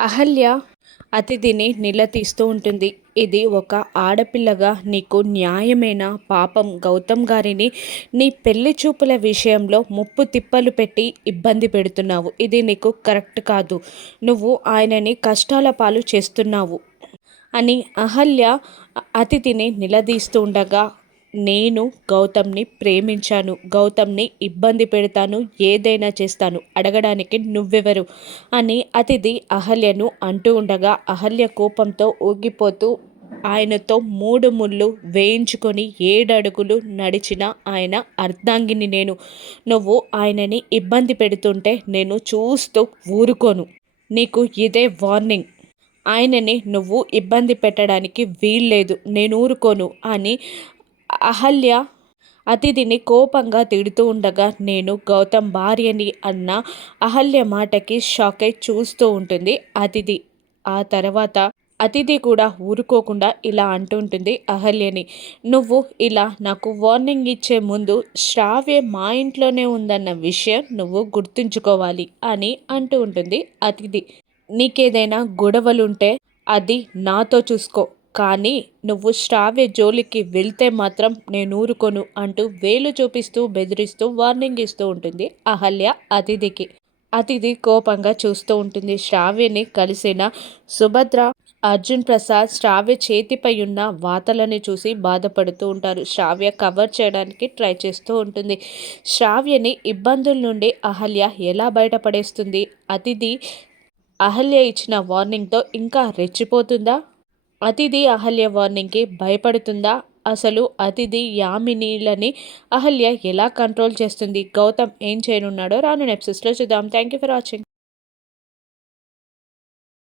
అహల్య అతిథిని నిలదీస్తూ ఉంటుంది. ఇది ఒక ఆడపిల్లగా నీకు న్యాయమేనా? పాపం గౌతమ్ గారిని నీ పెళ్లి చూపుల విషయంలో ముప్పు తిప్పలు పెట్టి ఇబ్బంది పెడుతున్నావు. ఇది నీకు కరెక్ట్ కాదు. నువ్వు ఆయనని కష్టాల పాలు చేస్తున్నావు అని అహల్య అతిథిని నిలదీస్తూ ఉండగా, నేను గౌతమ్ని ప్రేమించాను, గౌతమ్ని ఇబ్బంది పెడతాను, ఏదైనా చేస్తాను, అడగడానికి నువ్వెవరు అని అతిథి అహల్యను అంటూ ఉండగా, అహల్య కోపంతో ఊగిపోతూ ఆయనతో 3 ముళ్ళు వేయించుకొని 7 అడుగులు నడిచిన ఆయన అర్ధాంగిని నేను. నువ్వు ఆయనని ఇబ్బంది పెడుతుంటే నేను చూస్తూ ఊరుకోను. నీకు ఇదే వార్నింగ్. ఆయనని నువ్వు ఇబ్బంది పెట్టడానికి వీల్లేదు, నేను ఊరుకోను అని అహల్య అతిథిని కోపంగా తిడుతూ ఉండగా, నేను గౌతమ్ భార్యని అన్న అహల్య మాటకి షాక్ అయి చూస్తూ ఉంటుంది అతిథి. ఆ తర్వాత అతిథి కూడా ఊరుకోకుండా ఇలా అంటుంటుంది అహల్యని, నువ్వు ఇలా నాకు వార్నింగ్ ఇచ్చే ముందు శ్రావ్య మా ఇంట్లోనే ఉందన్న విషయం నువ్వు గుర్తుంచుకోవాలి అని అంటూ ఉంటుంది అతిథి. నీకేదైనా గొడవలుంటే అది నాతో చూసుకో, కానీ నువ్వు శ్రావ్య జోలికి వెళ్తే మాత్రం నేను ఊరుకోను అంటూ వేలు చూపిస్తూ బెదిరిస్తూ వార్నింగ్ ఇస్తూ ఉంటుంది అహల్య అతిథికి. అతిథి కోపంగా చూస్తూ ఉంటుంది. శ్రావ్యని కలిసిన సుభద్ర, అర్జున్ ప్రసాద్ శ్రావ్య చేతిపై ఉన్న వాతలని చూసి బాధపడుతూ ఉంటారు. శ్రావ్య కవర్ చేయడానికి ట్రై చేస్తూ ఉంటుంది. శ్రావ్యని ఇబ్బందుల నుండి అహల్య ఎలా బయటపడేస్తుంది? అతిథి అహల్య ఇచ్చిన వార్నింగ్తో ఇంకా రెచ్చిపోతుందా? అతిథి అహల్య వార్నింగ్కి భయపడుతుందా? అసలు అతిథి యామినీలని అహల్య ఎలా కంట్రోల్ చేస్తుంది? గౌతమ్ ఏం చేయనున్నాడో రానున్న ఎపిసోడ్స్లో చూద్దాం. Thank you for watching.